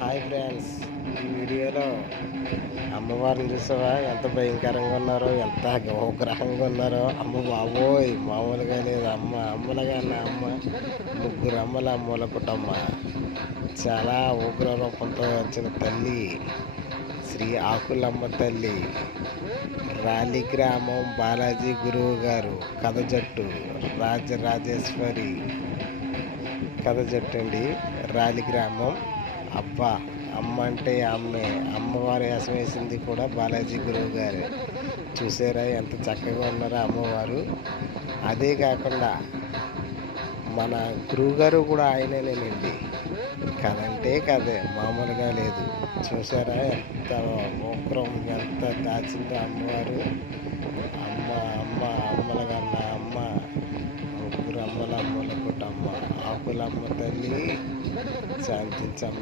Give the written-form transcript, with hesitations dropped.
Hi friends, ఈ వీడియోలో అమ్మవారిని చూసావా? ఎంత భయంకరంగా ఉన్నారో, ఎంత ఉగ్రహంగా ఉన్నారో. అమ్మ బాబోయ్, మామూలుగా లేదు. అమ్మలుగా అమ్మ ముగ్గురు అమ్మల అమ్మల కుటుంబ చాలా ఉగ్ర రూపంతో వచ్చిన తల్లి శ్రీ ఆకులమ్మ తల్లి. రాలి గ్రామం బాలాజీ గురువు గారు కథ జట్టు, రాజరాజేశ్వరి కథ జట్టు అండి. రాలి గ్రామం. అబ్బా, అమ్మ అంటే అమ్మవారు వేషం వేసింది కూడా బాలాజీ గురువు గారే. చూసారా ఎంత చక్కగా ఉన్నారో అమ్మవారు. అదే కాకుండా మన గురువు గారు కూడా ఆయనేనండి. కదంటే కదే, మామూలుగా లేదు. చూసారా ఎంత ఉగ్రం, ఎంత దాచిందో అమ్మవారు. అమ్మ అమ్మ అమ్మల కన్నా అమ్మ, ముగ్గురు అమ్మల అమ్మల కుటుంబ ఆకులమ్మ తల్లి శాంతించమ్మ.